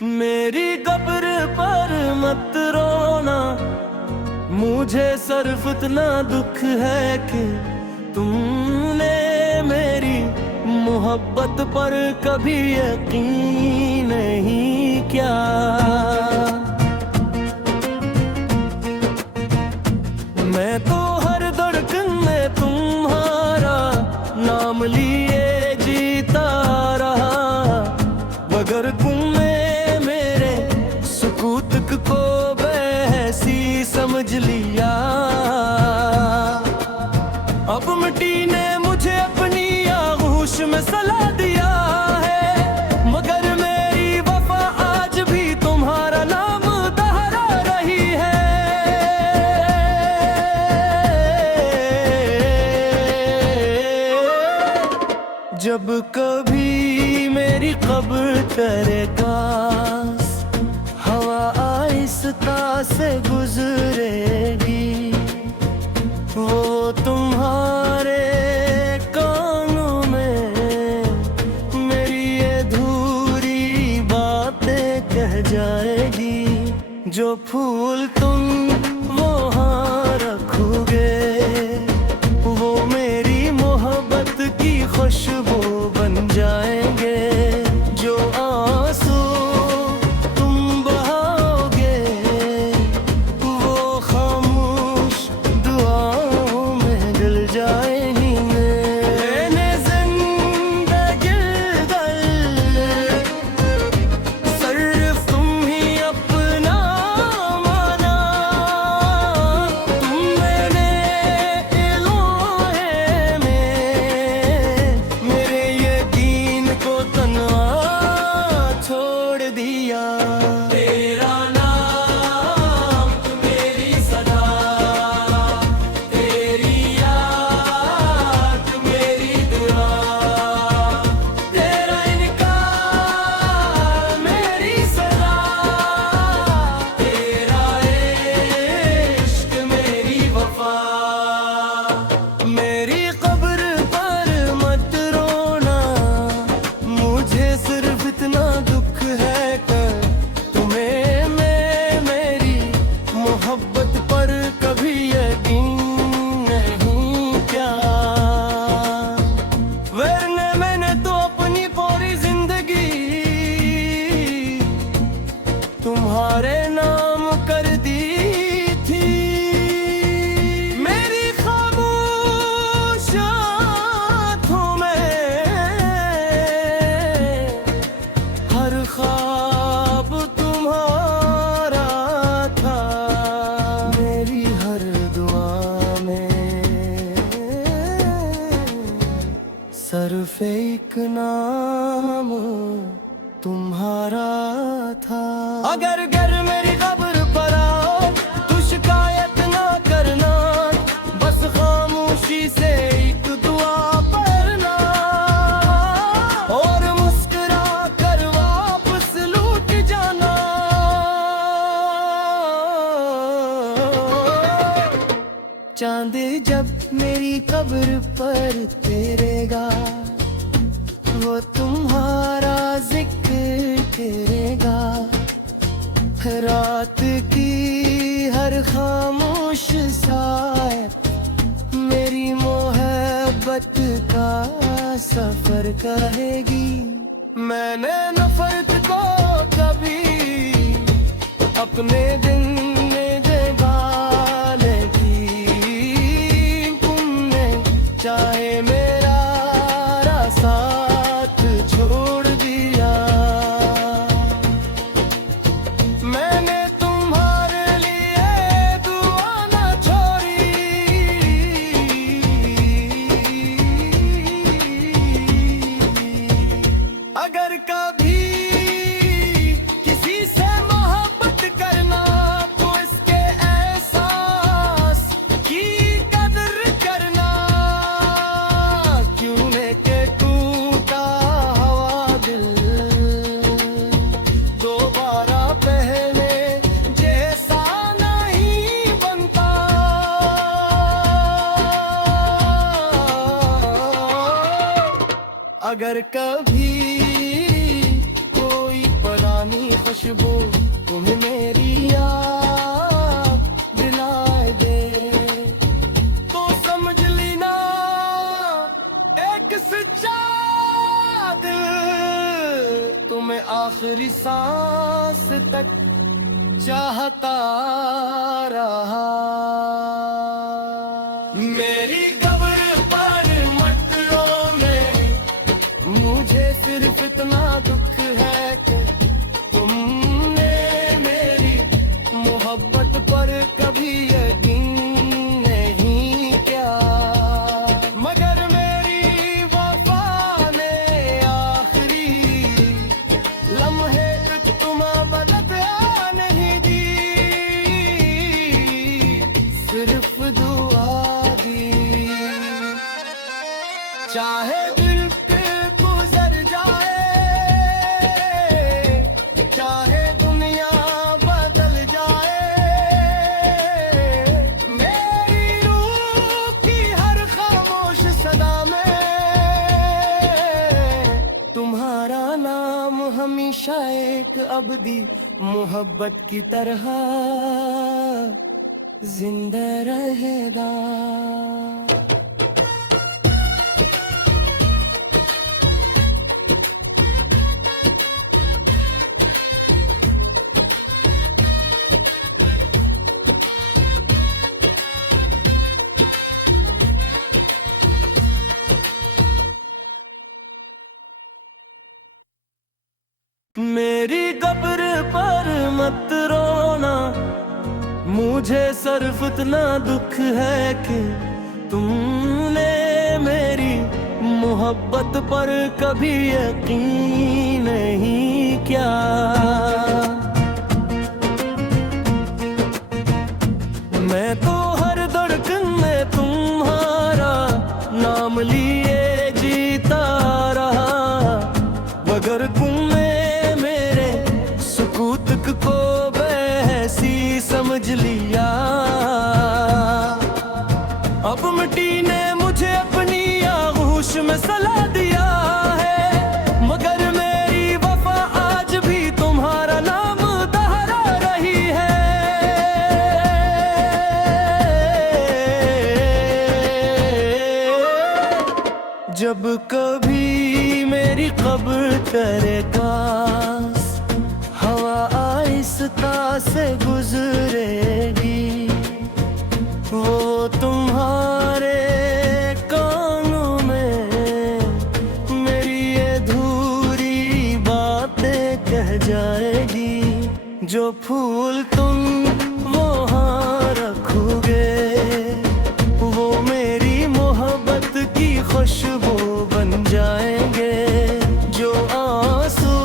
मेरी कब्र पर मत रोना, मुझे सिर्फ इतना दुख है कि तुमने मेरी मोहब्बत पर कभी यकीन नहीं किया। मैं तो हर धड़कन में तुम्हारा नाम लिए जीता रहा, मगर तुमने मेरे सुकूत को बेहसी समझ लिया। अब मिट्टी ने मुझे अपनी आगोश में सला दिया है, मगर मेरी वफा आज भी तुम्हारा नाम दोहरा रही है। जब कभी मेरी कब्र तेरे पास हवा आहिस्ता से गुजरेगी, वो तुम्हारे कानों में मेरी ये अधूरी बातें कह जाएगी। जो फूल तुम वहाँ रखोगे वो मेरी मोहब्बत की खुशबू बन जाएंगे। जो आंसू तुम बहाओगे वो खामोश दुआओं में डल जाएंगी। मैंने जिंदगी दर सिर्फ तुम ही अपना माना, तुम मैंने इल्हों में मेरे यकीन को तन्हा छोड़ दिया। तेरा नाम मेरी सदा, तेरी याद मेरी दुआ, तेरा इनकार मेरी सदा, तेरा इश्क मेरी वफा। मेरी कब्र पर मत रोना, मुझे सिर्फ इतना दुख है कि तुम्हें मैं मेरी मोहब्बत पर कभी यकीन नहीं किया। वरना मैंने तो अपनी पूरी जिंदगी तुम्हारे नाम कर दी थी। मेरी खामोश आँखों में हर ख्वाब तुम्हारा था, मेरी हर दुआ में सिर्फ एक नाम तुम्हारा था। अगर घर मेरी कब्र पर आओ तो शिकायत ना करना, बस खामोशी से एक दुआ पढ़ना और मुस्कुरा कर वापस लौट जाना। चांद जब मेरी कब्र पर तेरेगा वो तुम्हारा जिक्र करेगा। रात की हर खामोश साय मेरी मोहब्बत का सफर कहेगी। मैंने नफरत को कभी अपने दिन में जगा ली, तुमने चाहे मेरा साथ छोड़ दिया। मैंने तुम्हारे लिए दुआ ना छोड़ी, अगर कभी किसी से मोहब्बत करना तो इसके एहसास की कदर करना। क्यों लेके टूटा हवा दिल दोबारा पहले जैसा नहीं बनता। अगर कभी कोई पुरानी खुशबू तुम्हें मेरी याद दिलाए दे, तो समझ लेना एक सच्चा दिल तुम्हें आखिरी सांस तक चाहता रहा। मेरी कब्र पर मत रोने, मुझे सिर्फ इतना दुख है कि तुमने मेरी मोहब्बत पर कभी यकीन नहीं किया, मगर मेरी वफा ने आखिरी लम्हे तक तुम्हें बदला नहीं दी, सिर्फ दुआ दी। चाहे दिल पे गुजर जाए, चाहे दुनिया बदल जाए, मेरी रूह की हर खामोश सदा में तुम्हारा नाम हमेशा एक अबदी मोहब्बत की तरह जिंदा रहेगा। मेरी कब्र पर मत रोना, मुझे सिर्फ इतना दुख है कि तुमने मेरी मोहब्बत पर कभी यकीन नहीं किया, मैं तो हर धड़कन में तुम्हारा नाम लिए जीता रहा, मगर तुमने को वैसी समझ लिया। अब मिट्टी ने मुझे अपनी आगोश में सला दिया है, मगर मेरी वफा आज भी तुम्हारा नाम दोहरा रही है। जब कभी मेरी कब्र करेगा, आहिस्ता से गुजरेगी, वो तुम्हारे कानों में मेरी अधूरी बातें कह जाएगी। जो फूल तुम वहाँ रखोगे, वो मेरी मोहब्बत की खुशबू बन जाएंगे। जो आंसू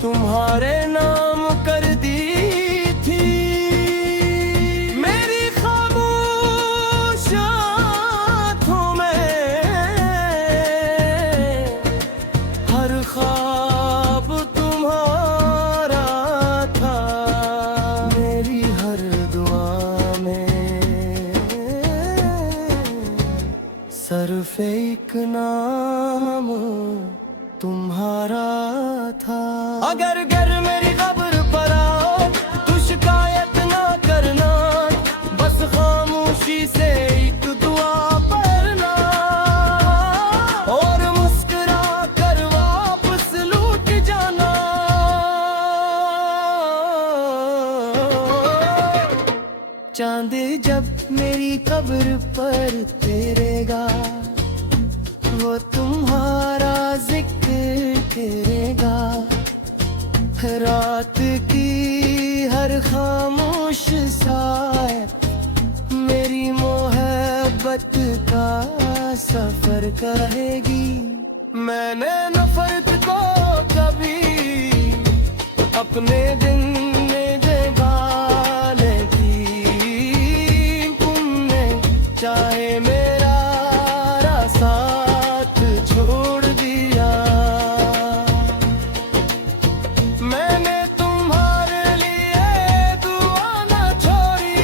तुम्हारे नाम कर दी थी। मेरी खामोश आँखों में हर ख्वाब तुम्हारा था, मेरी हर दुआ में सिर्फ एक नाम तुम्हारा था। अगर चांद जब मेरी कब्र पर तेरेगा, वो तुम्हारा जिक्र करेगा। रात की हर खामोश साय मेरी मोहब्बत का सफर कहेगी। मैंने नफरत को कभी अपने दिन में जगा लेगी, तुमने चाहे मेरा साथ छोड़ दिया। मैंने तुम्हारे लिए दुआ न छोड़ी,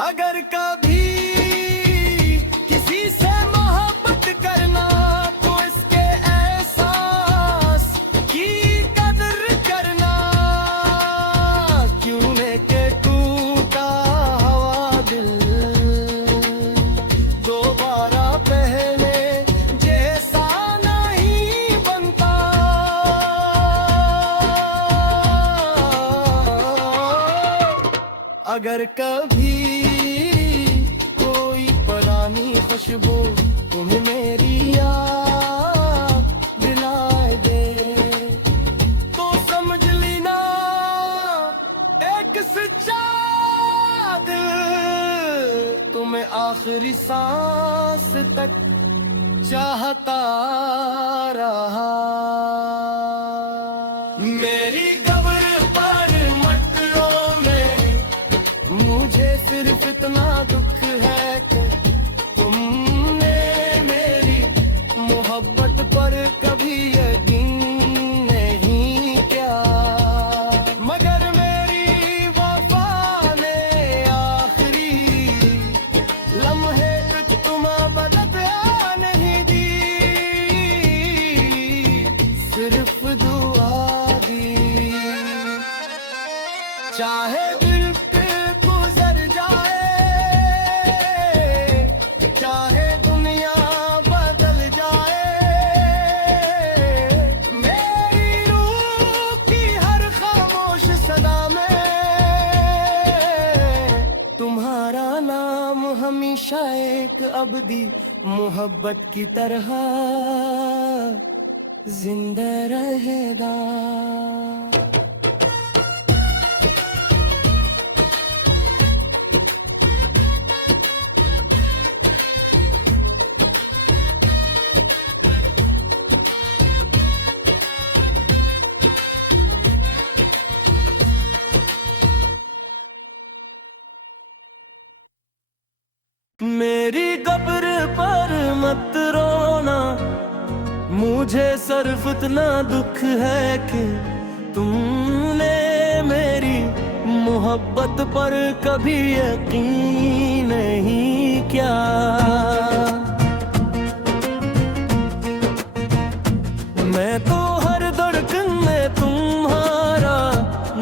अगर कभी किसी से मोहब्बत करना तो इसके एहसास की कदर करना। क्यों लेके टूटा हवा दिल, दोबारा पहले जैसा नहीं बनता। अगर कभी कोई पुरानी खुशबू तुम्हें मेरी याद दिलाए दे, तो समझ लेना एक सच्चा दिल तुम्हें आखिरी सांस तक चाहता रहा। मेरी कब्र पर मत रोने, मुझे सिर्फ इतना दुख है कि तुमने मेरी मोहब्बत पर कभी यकीन नहीं किया। मगर मेरी वफा ने आखिरी लम्हे तक तुम्हें बदला नहीं दी, सिर्फ दुआ दी। चाहे दिल पे गुजर जाए, चाहे दुनिया बदल जाए, मेरी रूह की हर खामोश सदा में तुम्हारा नाम हमेशा एक अबदी मोहब्बत की तरह जिंदा रहेगा। मेरी कब्र पर मत रोना, मुझे सिर्फ इतना दुख है कि तुमने मेरी मोहब्बत पर कभी यकीन नहीं किया। मैं तो हर धड़कन में तुम्हारा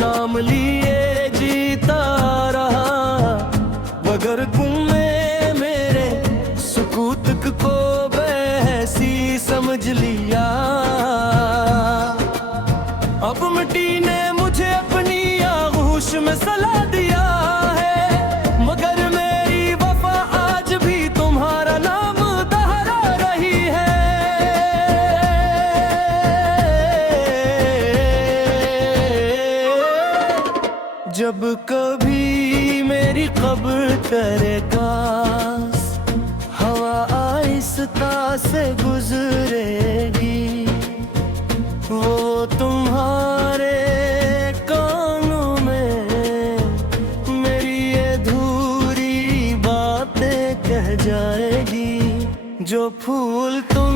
नाम लिए जीता रहा, मगर तुमने को बहसी समझ लिया। अब मिट्टी ने मुझे अपनी आगोश में सला दिया है, मगर मेरी वफा आज भी तुम्हारा नाम दोहरा रही है। जब कभी मेरी कब्र करेगा, आहिस्ता से गुजरेगी, वो तुम्हारे कानों में मेरी अधूरी बातें कह जाएगी। जो फूल तुम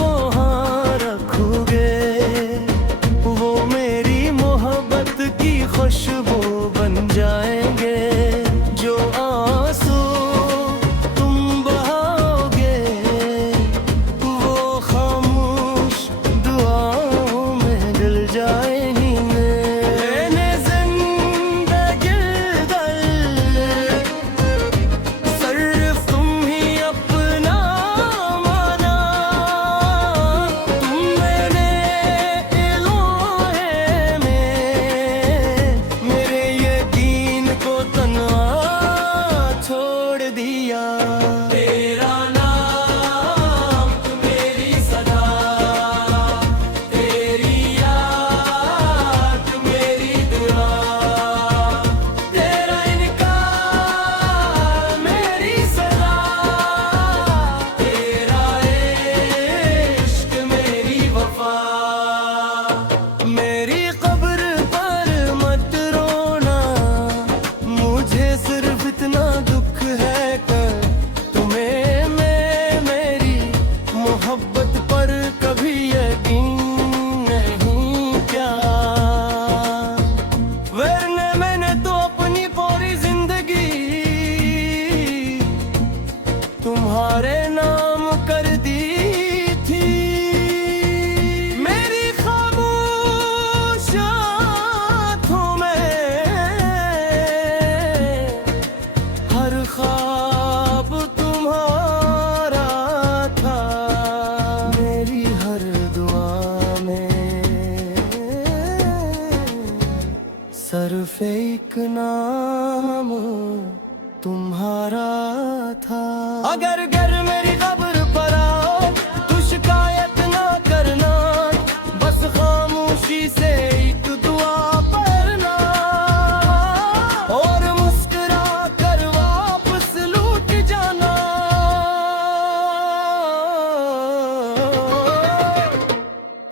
वहाँ रखोगे, वो मेरी मोहब्बत की खुशबू बन जाएंगे। जो आंसू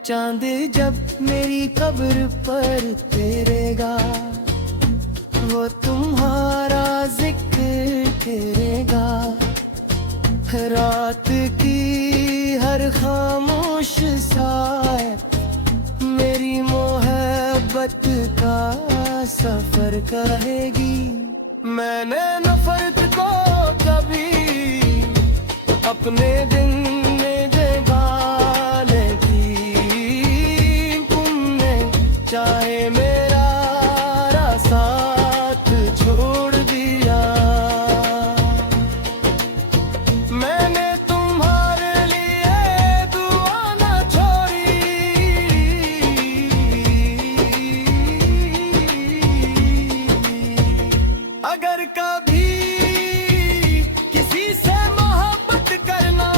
चांद जब मेरी कब्र पर तेरेगा, वो तुम्हारा जिक्र करेगा। रात की हर खामोश साया मेरी मोहब्बत का सफर कहेगी। मैंने नफरत को कभी अपने दिन में जगह की, तुमने चाहे मेरा साथ छोड़ दिया। मैंने तुम्हारे लिए दुआ न छोड़ी, अगर कभी किसी से मोहब्बत करना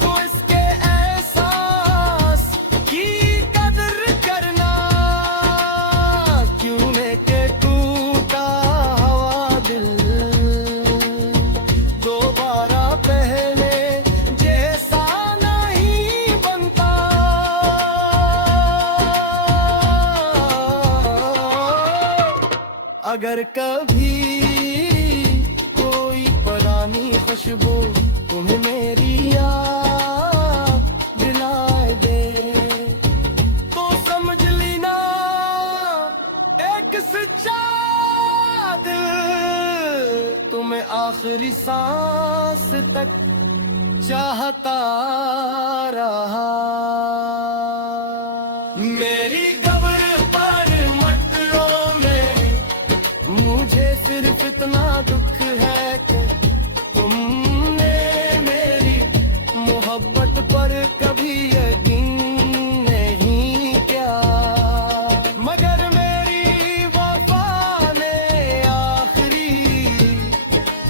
तो इसके एहसास की कदर करना। क्यों ने के टूटा हवा दिल, दोबारा पहले जैसा नहीं बनता। अगर कभी कोई पुरानी खुशबू तुम्हें मेरी याद दिलाए दे, तो समझ लेना एक सच्चा दिल तुम्हें आखिरी सांस तक चाहता रहा। मेरी कब्र पर मत रोने, मुझे सिर्फ इतना दुख है कि तुमने मेरी मोहब्बत पर कभी यकीन नहीं किया। मगर मेरी वफा ने आखिरी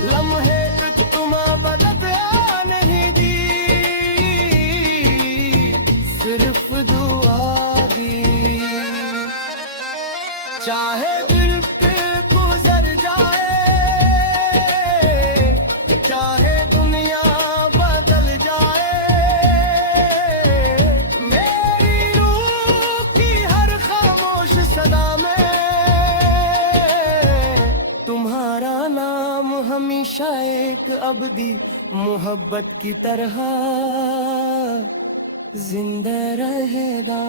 लम्हे तक तुम्हें बदला नहीं दी, सिर्फ दुआ दी। चाहे दिल पे गुजर जाए, चाहे दुनिया बदल जाए, मेरी रूह की हर खामोश सदा में तुम्हारा नाम हमेशा एक अबदी मोहब्बत की तरह जिंदा रहेगा।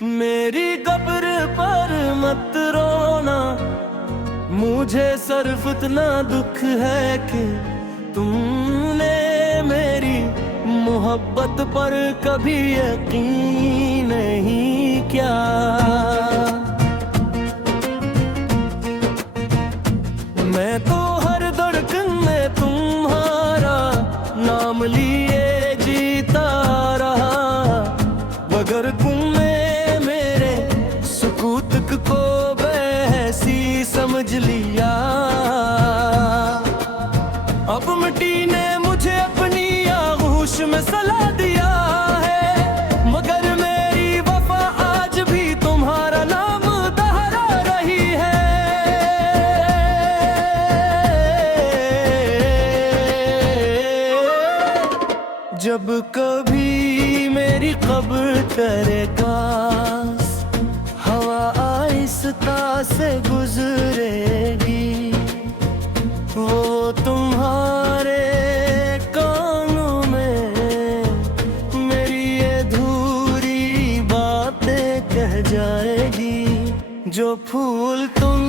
मेरी कब्र पर मत रोना, मुझे सिर्फ इतना दुख है कि तुमने मेरी मोहब्बत पर कभी यकीन नहीं किया। मैं तो हर धड़कन में तुम्हारा नाम लिए जीता रहा, मगर तुमने को वैसी समझ लिया। अब मिट्टी ने मुझे अपनी आगोश में सला दिया है, मगर मेरी वफा आज भी तुम्हारा नाम दोहरा रही है। जब कभी मेरी कब्र करेगा, आहिस्ता से गुजरेगी, वो तुम्हारे कानों में मेरी अधूरी बातें कह जाएगी। जो फूल तुम